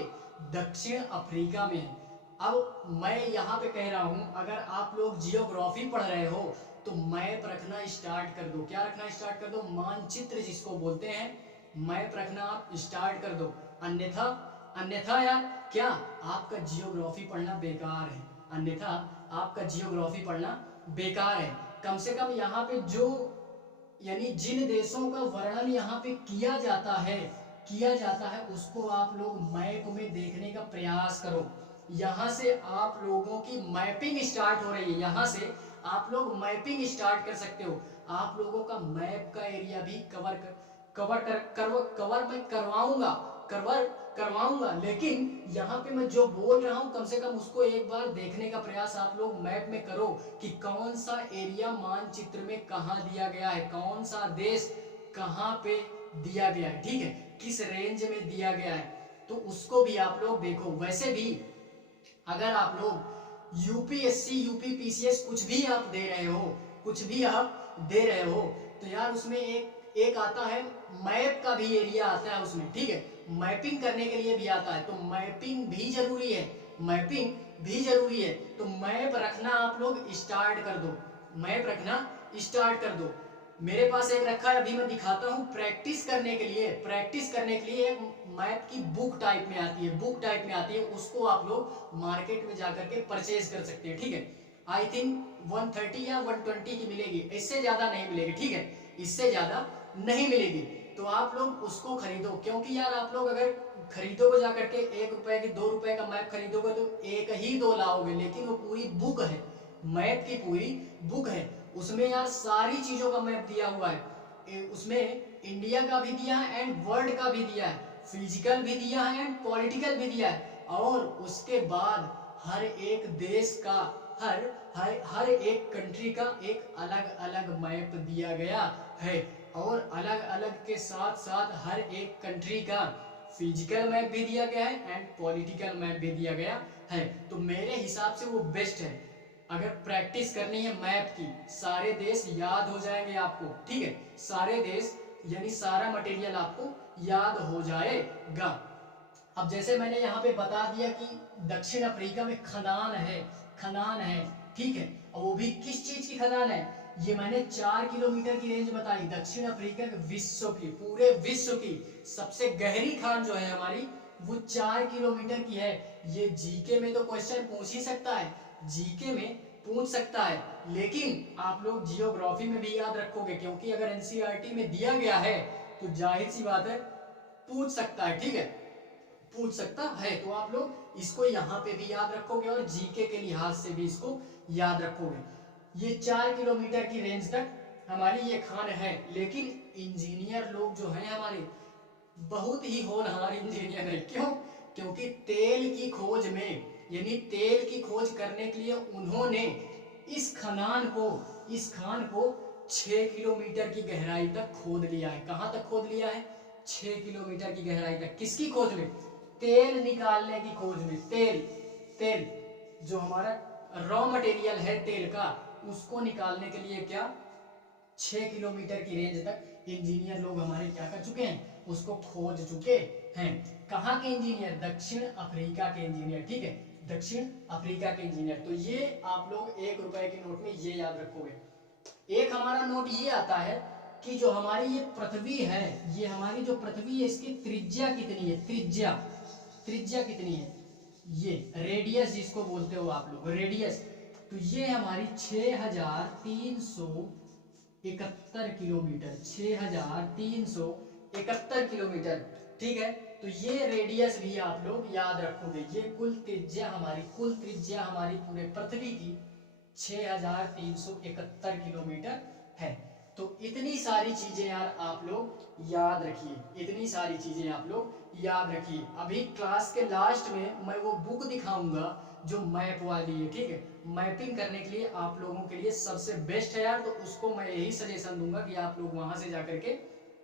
दक्षिण अफ्रीका में है। अब मैं यहाँ पे कह रहा हूं, अगर आप लोग जियोग्राफी पढ़ रहे हो तो मैप रखना स्टार्ट कर दो। क्या रखना स्टार्ट कर दो, मानचित्र जिसको बोलते हैं, मैप रखना आप स्टार्ट कर दो। अन्यथा अन्यथा यार क्या, आपका जियोग्राफी पढ़ना बेकार है, अन्यथा आपका जियोग्राफी पढ़ना बेकार है। कम से कम यहाँ पे जो, यानी जिन देशों का वर्णन यहाँ पे किया जाता है उसको आप लोग मैप में देखने का प्रयास करो। यहाँ से आप लोगों की मैपिंग स्टार्ट हो रही है, यहाँ से आप लोग मैपिंग स्टार्ट कर सकते हो। आप लोगों का मैप का एरिया भी कवर मैं करवाऊंगा, लेकिन यहाँ पे मैं जो बोल रहा हूँ कम से कम उसको एक बार देखने का प्रयास आप लोग मैप में करो कि कौन सा एरिया मानचित्र में कहाँ दिया गया है, कौन सा देश कहाँ पे दिया गया है, ठीक है, किस रेंज में दिया गया है, तो उसको भी आप लोग देखो। वैसे भी अगर आप लोग यूपीएससी यूपीपीसीएस कुछ भी आप दे रहे हो, तो यार उसमें एक आता है मैप का भी एरिया आता है उसमें, ठीक है, मैपिंग करने के लिए भी आता है। तो मैपिंग भी जरूरी है, तो मैप रखना आप लोग स्टार्ट कर दो, मैप रखना स्टार्ट कर दो। मेरे पास एक रखा है, अभी मैं दिखाता हूँ। प्रैक्टिस करने के लिए एक मैप की बुक टाइप में आती है, उसको आप लोग मार्केट में जाकर के परचेज कर सकते हैं, ठीक है। आई थिंक 130 या 120 की मिलेगी, इससे ज्यादा नहीं मिलेगी, ठीक है, इससे ज्यादा नहीं मिलेगी। तो आप लोग उसको खरीदो, क्योंकि यार आप लोग अगर खरीदोगे जाकर के 1 रुपए की 2 रुपए का मैप खरीदोगे तो 1 ही 2 लाओगे, लेकिन वो पूरी बुक है, मैप की पूरी बुक है, उसमें यार सारी चीजों का मैप दिया हुआ है। उसमें इंडिया का भी दिया है एंड वर्ल्ड का भी दिया है, फिजिकल भी दिया है एंड पॉलिटिकल भी दिया है, और उसके बाद हर एक देश का, हर एक कंट्री का एक अलग अलग मैप दिया गया है, और अलग अलग के साथ साथ हर एक कंट्री का फिजिकल मैप भी दिया गया है एंड पॉलिटिकल मैप भी दिया गया है। तो मेरे हिसाब से वो बेस्ट है। अगर प्रैक्टिस करनी है मैप की, सारे देश याद हो जाएंगे आपको, ठीक है, सारे देश यानी सारा मटेरियल आपको याद हो जाएगा। अब जैसे मैंने यहाँ पे बता दिया कि दक्षिण अफ्रीका में खदान है, खदान है, ठीक है, और वो भी किस चीज की खदान है, ये मैंने 4 किलोमीटर की रेंज बताई। दक्षिण अफ्रीका के विश्व की, पूरे विश्व की सबसे गहरी खान जो है हमारी, वो 4 किलोमीटर की है। ये जीके में तो क्वेश्चन पूछ ही सकता है, जीके में पूछ सकता है, लेकिन आप लोग जियोग्राफी में भी याद रखोगे, क्योंकि अगर एनसीईआरटी में दिया गया है तो जाहिर सी बात है पूछ सकता है, ठीक है, पूछ सकता है। तो आप लोग इसको यहाँ पे भी याद रखोगे और जीके के लिहाज से भी इसको याद रखोगे। ये 4 किलोमीटर की रेंज तक हमारी ये खान है। लेकिन इंजीनियर लोग जो हैं हमारे, बहुत ही होनहार इंजीनियर है। क्यों? क्योंकि तेल की खोज में, यानी तेल की खोज करने के लिए उन्होंने इस खान को 6 किलोमीटर की गहराई तक खोद लिया है। कहां तक खोद लिया है? 6 किलोमीटर की गहराई तक। किसकी खोज में? तेल निकालने की खोज में। तेल जो हमारा रॉ मटेरियल है तेल का, उसको निकालने के लिए क्या 6 किलोमीटर की रेंज तक इंजीनियर लोग हमारे क्या कर चुके हैं, उसको खोज चुके हैं। कहाँ के इंजीनियर? दक्षिण अफ्रीका के इंजीनियर, ठीक है, दक्षिण अफ्रीका के इंजीनियर। तो ये आप लोग 1 रुपए के नोट में ये याद रखोगे। एक हमारा नोट ये आता है कि जो हमारी ये पृथ्वी है, ये हमारी जो पृथ्वी है, इसकी त्रिज्या कितनी है? त्रिज्या कितनी है? ये रेडियस जिसको बोलते हो आप लोग, रेडियस। तो ये हमारी 6371 किलोमीटर, 6371 किलोमीटर, ठीक है। तो ये रेडियस भी आप लोग याद रखोगे। ये कुल त्रिज्या हमारी पूरे पृथ्वी की 6371 किलोमीटर है। तो इतनी सारी चीजें यार आप लोग याद रखिए, इतनी सारी चीजें आप लोग याद रखिए। अभी क्लास के लास्ट में मैं वो बुक दिखाऊंगा जो मैप वाली है, ठीक है, मैपिंग करने के लिए आप लोगों के लिए सबसे बेस्ट है यार। तो उसको मैं यही सजेशन दूंगा कि आप लोग वहां से जाकर के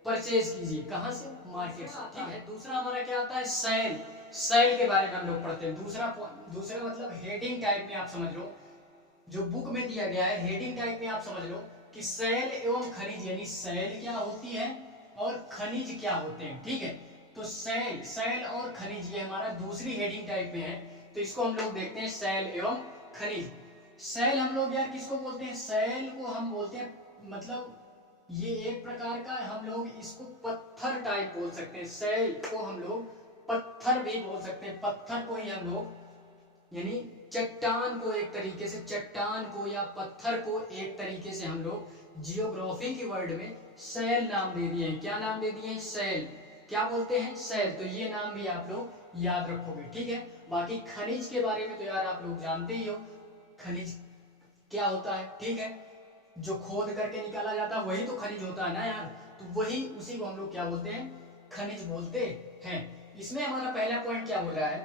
परचेज कीजिए। कहां से? मार्केट से, ठीक है। दूसरा हमारा क्या आता है? सेल के बारे में हम लोग पढ़ते हैं। दूसरा मतलब हेडिंग टाइप में आप समझ लो, जो बुक में दिया गया है हेडिंग टाइप में आप समझ लो कि सेल एवं खनिज, यानी सेल क्या होती है और खनिज क्या होते हैं, ठीक है। तो सेल और खनिज ये हमारा दूसरी हेडिंग टाइप में है। तो इसको हम लोग देखते हैं, सेल एवं खनिज। सेल हम लोग यार किसको बोलते हैं? सेल को हम बोलते हैं, मतलब ये एक प्रकार का, हम लोग इसको पत्थर टाइप बोल सकते हैं। सेल को हम लोग पत्थर भी बोल सकते हैं। पत्थर को ही हम लोग, यानी चट्टान को, एक तरीके से चट्टान को या पत्थर को एक तरीके से हम लोग जियोग्राफी की वर्ड में सेल नाम दे दिए हैं। क्या नाम दे दिए हैं? सेल। क्या बोलते हैं? सेल। तो ये नाम भी आप लोग याद रखोगे, ठीक है। बाकी खनिज के बारे में तो यार आप लोग जानते ही हो, खनिज क्या होता है, ठीक है, जो खोद करके निकाला जाता है वही तो खनिज होता है ना यार। तो वही, उसी को हम लोग क्या बोलते हैं? खनिज बोलते हैं। इसमें हमारा पहला पॉइंट क्या बोल रहा है?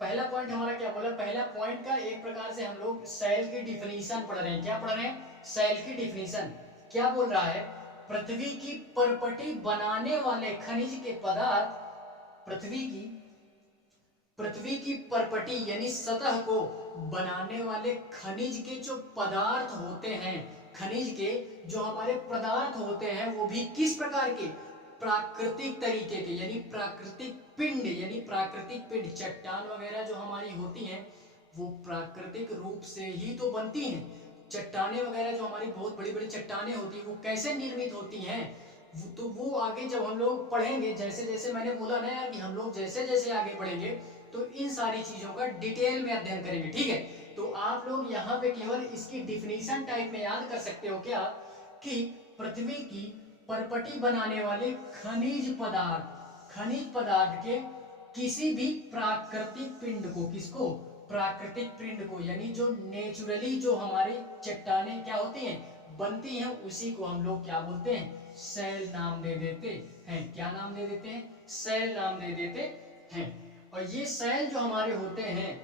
पहला पॉइंट हमारा क्या बोला? पहला पॉइंट का एक प्रकार से हम लोग सेल की डिफिनीशन पढ़ रहे हैं। क्या पढ़ रहे हैं? सेल की डिफिनीशन। क्या बोल रहा है? पृथ्वी की परपटी बनाने वाले खनिज के पदार्थ, पृथ्वी की परपटी यानी सतह को बनाने वाले खनिज के जो पदार्थ होते हैं, खनिज के जो हमारे पदार्थ होते हैं, वो भी किस प्रकार के? प्राकृतिक तरीके के, यानी प्राकृतिक पिंड, चट्टान वगैरह जो हमारी होती हैं वो प्राकृतिक रूप से ही तो बनती हैं। चट्टाने वगैरह जो हमारी बहुत बड़ी बड़ी चट्टाने होती हैं, वो कैसे निर्मित होती हैं? तो वो आगे जब हम लोग पढ़ेंगे, जैसे जैसे मैंने बोला ना यार कि हम लोग जैसे जैसे आगे बढ़ेंगे तो इन सारी चीजों का डिटेल में अध्ययन करेंगे, ठीक है। तो आप लोग यहाँ पे केवल इसकी डिफिनीशन टाइप में याद कर सकते हो क्या, कि पृथ्वी की परपटी बनाने वाले खनिज पदार्थ के किसी भी प्राकृतिक पिंड को, किसको? प्राकृतिक पिंड को, यानी जो नेचुरली जो हमारी चट्टाने क्या होती हैं, बनती हैं, उसी को हम लोग क्या बोलते हैं? सेल नाम दे देते हैं। क्या नाम दे देते हैं? सेल नाम दे देते हैं। और ये सेल जो हमारे होते हैं,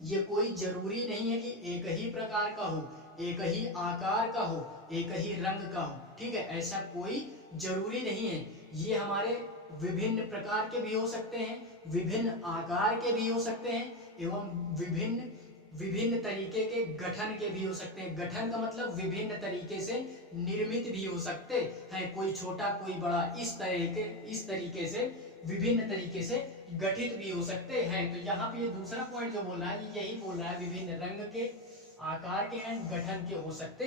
ये कोई जरूरी नहीं है कि एक ही प्रकार का हो, एक ही आकार का हो, एक ही रंग का हो, ठीक है, ऐसा कोई जरूरी नहीं है। ये हमारे विभिन्न प्रकार के भी हो सकते हैं, विभिन्न आकार के भी हो सकते हैं, एवं विभिन्न विभिन्न तरीके के गठन के भी हो सकते हैं। गठन का मतलब विभिन्न तरीके से निर्मित भी हो सकते हैं, कोई छोटा कोई बड़ा, इस तरीके से विभिन्न तरीके से गठित भी हो सकते हैं। तो यहाँ पे ये दूसरा पॉइंट जो बोल रहा है यही बोल रहा है विभिन्न रंग के, आकार के एंड गठन के हो सकते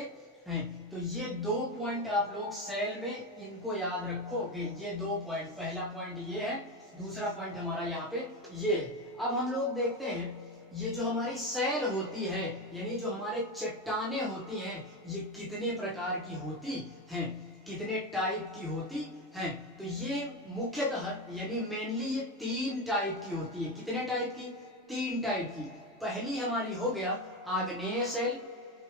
हैं। तो ये 2 पॉइंट आप लोग सेल में इनको याद रखोगे। ये 2 पॉइंट, पहला पॉइंट ये है, दूसरा पॉइंट हमारा यहाँ पे ये है। अब हम लोग देखते हैं ये जो हमारी सेल होती है, यानी जो हमारे चट्टानें होती हैं, ये कितने प्रकार की होती हैं, कितने टाइप की होती हैं। तो ये मुख्यतः यानी मेनली ये 3 टाइप की होती है। कितने टाइप की? 3 टाइप की। पहली हमारी हो गया आग्नेय सेल,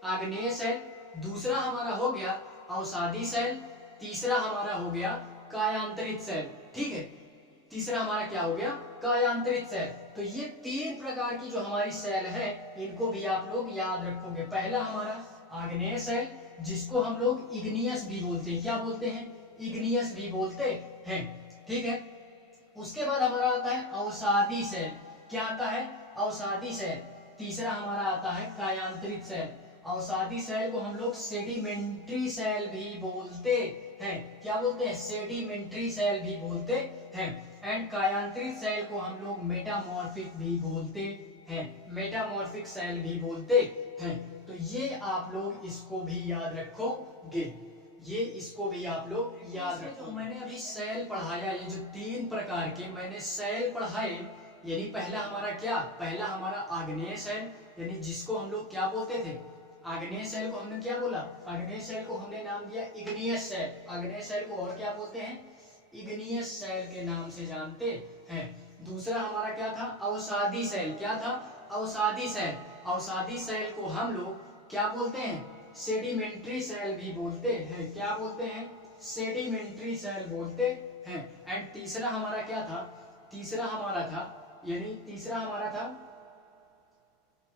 आग्नेय सेल। दूसरा हमारा हो गया अवसादी सेल। तीसरा हमारा हो गया कायांतरित सेल। ठीक है, तीसरा हमारा क्या हो गया? कायांतरित सेल। तो ये 3 प्रकार की जो हमारी सेल है इनको भी आप लोग याद रखोगे। पहला हमारा आग्नेय सेल, जिसको हम लोग इग्नियस भी बोलते हैं। क्या बोलते हैं? इग्नियस भी बोलते हैं। ठीक है, उसके बाद हमारा आता है अवसादी सेल। क्या आता है? अवसादी सेल। तीसरा हमारा आता है कायांतरित सेल। अवसादी सेल को हम लोग सेडिमेंट्री सेल भी बोलते हैं। क्या बोलते हैं? सेडिमेंट्री सेल भी बोलते हैं। एंड कायांतरित सेल को हम लोग मेटामॉर्फिक भी बोलते हैं, मेटामॉर्फिक सेल भी बोलते हैं। तो ये आप लोग इसको भी याद रखोगे, ये इसको भी आप लोग याद रखो। जो मैंने अभी सेल पढ़ाया, ये जो 3 प्रकार के मैंने सेल पढ़ाए, यानी पहला हमारा क्या? पहला हमारा आग्नेय सेल, यानी जिसको हम लोग क्या बोलते थे? आग्नेय सेल को हमने क्या बोला? आग्नेय सेल को हमने नाम दिया इग्नियस सेल। आग्नेय सेल को और क्या बोलते हैं? इग्नियस सेल के नाम से जानते हैं। दूसरा हमारा क्या था? अवसादी सेल। क्या था? अवसादी सेल। अवसादी सेल को हम लोग क्या बोलते हैं? सेडिमेंट्री सेल भी बोलते हैं। क्या बोलते हैं? सेडिमेंट्री सेल बोलते हैं। एंड तीसरा हमारा क्या था? तीसरा हमारा था, यानी तीसरा हमारा था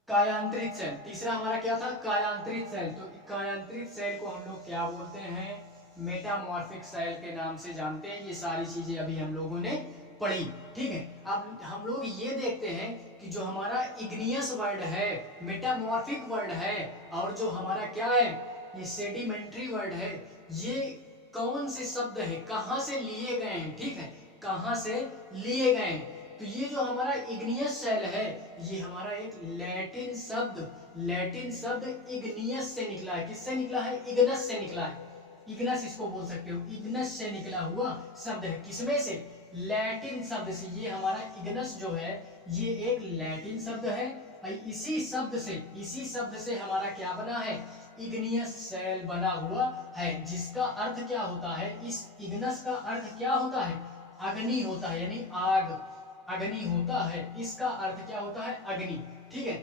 कायांतरित सेल। तीसरा हमारा क्या था? कायांतरित सेल। तो कायांतरित सेल को हम लोग क्या बोलते हैं? मेटामॉर्फिक सेल के नाम से जानते हैं। ये सारी चीजें अभी हम लोगों ने पढ़ी। ठीक है, अब हम लोग ये देखते हैं कि जो हमारा इग्नियस वर्ड है, मेटामॉर्फिक वर्ड है, और जो हमारा क्या है, ये सेडिमेंट्री वर्ड है, ये कौन से शब्द है, कहां से लिए गए हैं। ठीक है, कहां से लिए गए हैं। तो ये जो हमारा इग्नियस सेल है, ये हमारा एक लैटिन शब्द इग्नियस से निकला है। किससे निकला है? इग्नस से निकला है। इग्नस इसको बोल सकते हो, इग्नस से निकला हुआ शब्द है। किसमें से? लैटिन शब्द से। ये हमारा इग्नस जो है ये एक लैटिन शब्द है, और इसी शब्द से हमारा क्या बना है? इग्नियस सेल बना हुआ है, जिसका अर्थ क्या होता है? इस इग्नस का अर्थ क्या होता है? अग्नि होता है, यानी आग, अग्नि होता है। इसका अर्थ क्या होता है? अग्नि। ठीक है,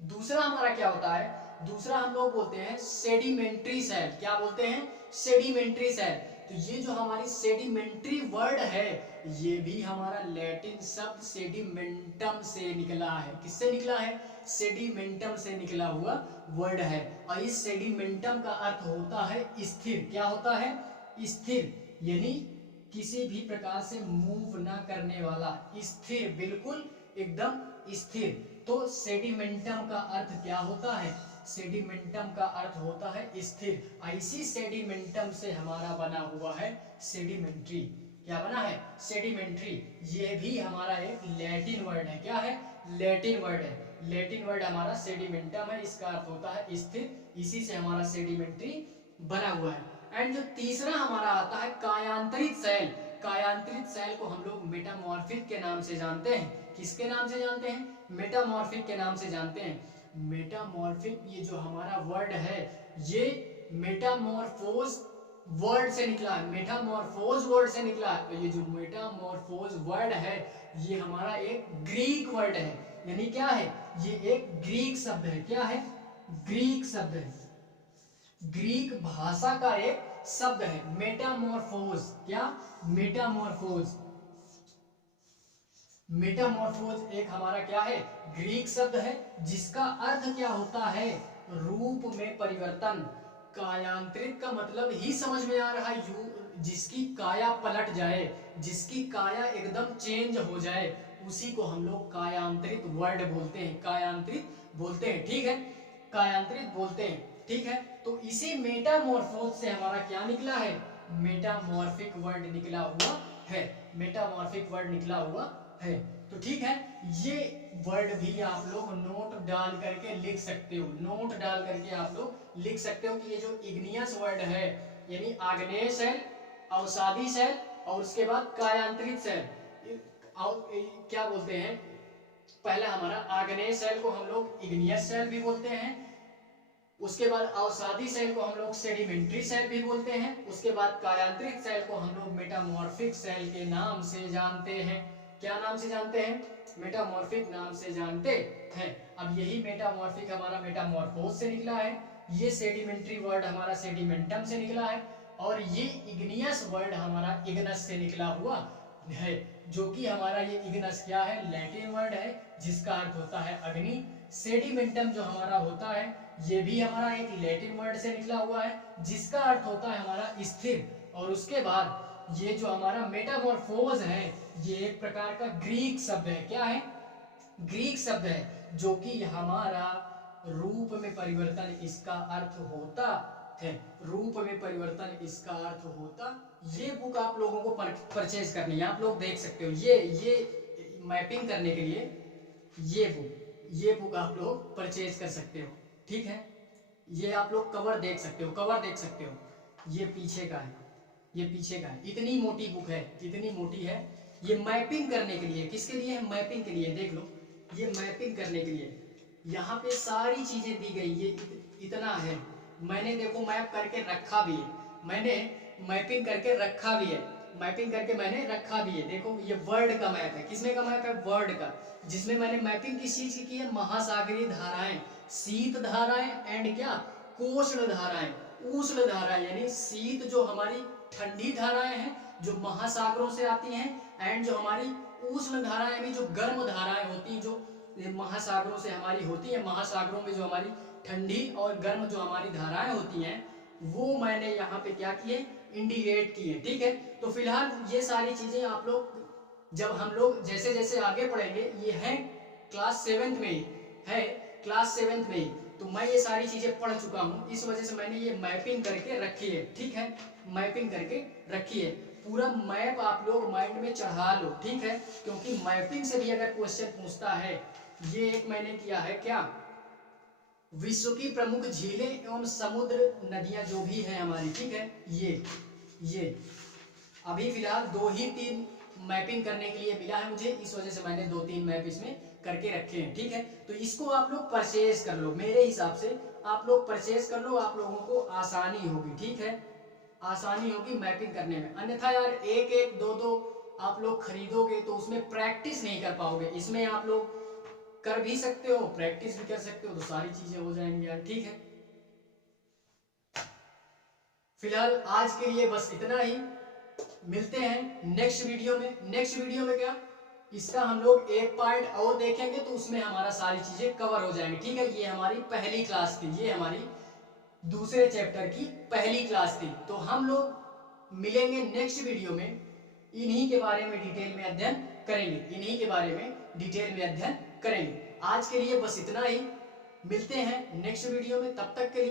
दूसरा हमारा क्या होता है? दूसरा हम लोग बोलते हैं सेडिमेंट्री सेल। क्या बोलते हैं? Sedimentary cell. तो ये जो हमारी सेडिमेंट्री वर्ड है, ये भी हमारा लैटिन शब्द सेडिमेंटम से निकला है। किससे निकला है? सेडिमेंटम से निकला हुआ वर्ड है। और इस सेडिमेंटम का अर्थ होता है स्थिर। क्या होता है? स्थिर, यानी किसी भी प्रकार से मूव ना करने वाला, स्थिर, बिल्कुल एकदम स्थिर। तो सेडिमेंटम का अर्थ क्या होता है? सेडिमेंटम का अर्थ होता है स्थिर। ऐसी सेडिमेंटम से हमारा बना हुआ है सेडिमेंट्री। क्या बना है? सेडिमेंट्री। ये भी हमारा एक लैटिन वर्ड है। क्या है? लैटिन वर्ड है। लैटिन वर्ड हमारा सेडिमेंटम है, इसका अर्थ होता है स्थिर। इसी से हमारा सेडिमेंट्री बना हुआ है। एंड जो तीसरा हमारा आता है कायांतरित सेल। कायांतरित सेल को हम लोग मेटामॉर्फिक के नाम से जानते हैं। किसके नाम से जानते हैं? मेटामॉर्फिक के नाम से जानते हैं। मेटामॉर्फिक, ये जो हमारा वर्ड है, ये मेटामॉर्फोज वर्ड से निकला है। मेटामॉर्फोज वर्ड से निकला है। तो ये जो मेटामॉर्फोज वर्ड है, ये हमारा एक ग्रीक वर्ड है। यानी क्या है? ये एक ग्रीक शब्द है। क्या है? ग्रीक शब्द है। ग्रीक भाषा का एक शब्द है मेटामॉर्फोज। क्या? मेटामॉर्फोज। मेटामॉर्फोज एक हमारा क्या है? ग्रीक शब्द है, जिसका अर्थ क्या होता है? रूप में परिवर्तन। कायांतरित का मतलब ही समझ में आ रहा है, जिसकी काया पलट जाए, जिसकी काया एकदम चेंज हो जाए, उसी को हम लोग कायांतरित वर्ड बोलते हैं, कायांतरित बोलते हैं। ठीक है, कायांतरित बोलते हैं। ठीक है, तो इसी मेटामॉर्फोज से हमारा क्या निकला है, मेटामॉर्फिक वर्ड निकला हुआ है, मेटामॉर्फिक वर्ड निकला हुआ है। तो ठीक है, ये वर्ड भी आप लोग नोट डाल करके लिख सकते हो, नोट डाल करके आप लोग लिख सकते हो कि ये जो इग्नियस वर्ड है, यानी आग्नेय सेल, अवसादी सेल और उसके बाद कायांतरित सेल, क्या बोलते हैं, पहला हमारा आग्नेय सेल को हम लोग इग्नियस सेल भी बोलते हैं, उसके बाद अवसादी सेल को हम लोग सेडिमेंट्री सेल भी बोलते हैं, उसके बाद कायांतरित सेल को हम लोग मेटामॉर्फिक सेल के नाम से जानते हैं। क्या नाम से जानते हैं, मेटामॉर्फिक नाम से जानते हैं। अब यही मेटामॉर्फिक हमारा मेटामॉर्फोज से निकला है, ये सेडिमेंट्री वर्ड हमारा सेडिमेंटम से निकला है, और ये इग्नियस वर्ड हमारा इग्नस से निकला हुआ है, जो कि हमारा ये इग्नस क्या है, लैटिन वर्ड है जिसका अर्थ होता है अग्नि। सेडिमेंटम जो हमारा होता है ये भी हमारा एक लैटिन वर्ड से निकला हुआ है जिसका अर्थ होता है हमारा स्थिर। और उसके बाद ये जो हमारा मेटामॉर्फोज है ये एक प्रकार का ग्रीक शब्द है, क्या है, ग्रीक शब्द है, जो कि हमारा रूप में परिवर्तन इसका अर्थ होता है, रूप में परिवर्तन इसका अर्थ होता। ये बुक आप लोगों को परचेज करनी है, आप लोग देख सकते हो, ये मैपिंग करने के लिए ये बुक आप लोग परचेज कर सकते हो। ठीक है, ये आप लोग कवर देख सकते हो, कवर देख सकते हो, ये पीछे का है, ये पीछे का है, इतनी मोटी बुक है, इतनी मोटी है। ये मैपिंग करने के लिए, किसके लिए है, मैपिंग के लिए, देख लो, ये मैपिंग करने के लिए यहाँ पे सारी चीजें दी गई, ये इतना है, मैंने देखो मैप करके रखा भी है, मैंने मैपिंग करके रखा भी है, मैपिंग करके मैंने रखा भी है। देखो ये वर्ड का मैप है, किसमें का मैप है, वर्ड का, जिसमें मैंने मैपिंग किस चीज की है, महासागरीय धाराएं, शीत धाराएं एंड क्या, कोष्ण धाराएं, उष्ण धाराएं, यानी शीत जो हमारी ठंडी धाराएं हैं जो महासागरों से आती हैं, एंड जो हमारी उष्ण धाराएं यानी जो गर्म धाराएं होती हैं जो महासागरों से हमारी होती है, महासागरों में जो हमारी ठंडी और गर्म जो हमारी धाराएं होती हैं वो मैंने यहाँ पे क्या किए, इंडिकेट किए। ठीक है, तो फिलहाल ये सारी चीजें आप लोग जब हम लोग जैसे जैसे आगे पढ़ेंगे, ये है क्लास 7th में ही है, क्लास 7th में ही, तो मैं ये सारी चीजें पढ़ चुका हूँ, इस वजह से मैंने ये मैपिंग करके रखी है। ठीक है, मैपिंग करके रखी है, पूरा मैप आप लोग माइंड में चढ़ा लो। ठीक है, क्योंकि मैपिंग से भी अगर क्वेश्चन पूछता है, ये एक मैंने किया है क्या, विश्व की प्रमुख झीलें एवं समुद्र नदियां जो भी हैं हमारी। ठीक है, ये अभी फिलहाल 2 ही 3 मैपिंग करने के लिए मिला है मुझे, इस वजह से मैंने 2-3 मैप इसमें करके रखे हैं। ठीक है, तो इसको आप लोग परचेज कर लो, मेरे हिसाब से आप लोग परचेज कर लो, आप लोगों को आसानी होगी। ठीक है, आसानी होगी मैपिंग करने में, अन्यथा यार 1-1 2-2 आप लोग खरीदोगे तो उसमें प्रैक्टिस नहीं कर पाओगे, इसमें आप लोग कर भी सकते हो, प्रैक्टिस भी कर सकते हो, तो सारी चीजें हो जाएंगी यार। ठीक है, फिलहाल आज के लिए बस इतना ही, मिलते हैं नेक्स्ट वीडियो में। नेक्स्ट वीडियो में क्या, इसका हम लोग एक पार्ट और देखेंगे, तो उसमें हमारा सारी चीजें कवर हो जाएंगी। ठीक है, ये हमारी पहली क्लास थी, ये हमारी दूसरे चैप्टर की पहली क्लास थी, तो हम लोग मिलेंगे नेक्स्ट वीडियो में, इन्हीं के बारे में डिटेल में अध्ययन करेंगे, इन्हीं के बारे में डिटेल में अध्ययन करेंगे। आज के लिए बस इतना ही, मिलते हैं नेक्स्ट वीडियो में, तब तक के लिए